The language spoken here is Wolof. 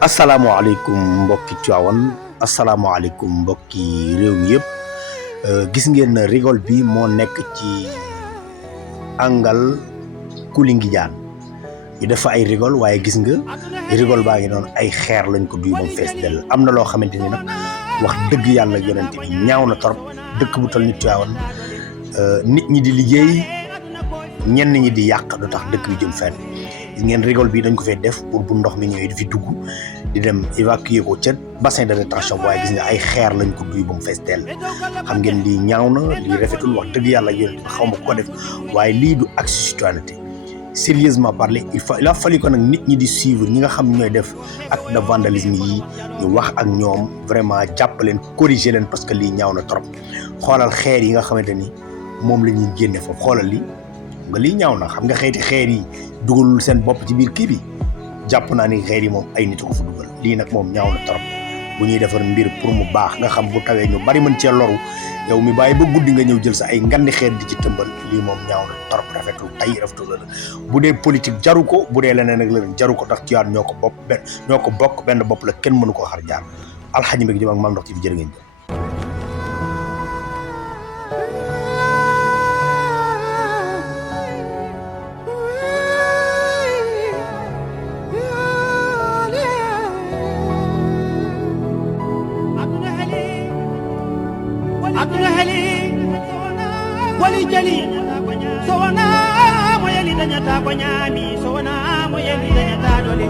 asalaamaaleykum mbokki Tivaouane asalaamaaleykum mbokki réew mi yëpp gis ngeen na rigole bi moo nekk ci angal Koulingidiane ñu def fa ay rigole waaye gis nga rigole baa ngi noonu ay xeer lañ ko duy ba mu fees dell am na loo xamante ni nag wax dëgg yàlla yonente bi ñaaw na torop dëkk bu toll ni Tivaouane nit ñi di liggéey ñenn ñi di yàq du tax dëkk bi jëm fenn gis ngeen rigole bi dañ ko fay def pour bu ndox mi ñëwee di fi dugg di dem évacuer ko ca bassin de rétention waaye gis nga ay xeer lañ ko duy ba mu fees dell xam ngeen lii ñaaw na lii rafetul wax dëgg yàlla yonente bi xaw ma ko def waaye lii du acte citoyenneté sérieusement parler il a fallu que nag nit ñi di suivre ñi nga xam ñooy def acte de vandalisme yi ñu wax ak ñoom vraiment jàpp leen corriger leen parce que lii ñaaw na trop xoolal xeer yi nga xamante ni moom la ñuy génne foofu xoolal lii nga lii ñaaw na xam nga xeeti xeer yi dugalul seen bopp ci biir kii bi jàpp naa ni xeer yi moom ay nit ko fa dugal lii nag moom ñaaw na trop bu ñuy defar mbir pour mu baax nga xam bu tawee ñu bari mën cee loru yow mi bàyyi ba guddi nga ñëw jël sa ay ngandi xeer di ci tëmbal lii moom ñaaw na trop rafetul tay rafetul la bu dee politique jaru ko bu dee leneen ak leneen jaru ko ndax Tivaouane ñoo ko bokk benn bopp la kenn mënu koo xar jaar alxaji mbég jëm ak Mame Ndokh TV jërë ngeen jëf aduna heli wali jali so wana mo yeli dañata ko ñaami so wana mo yeli dañata dole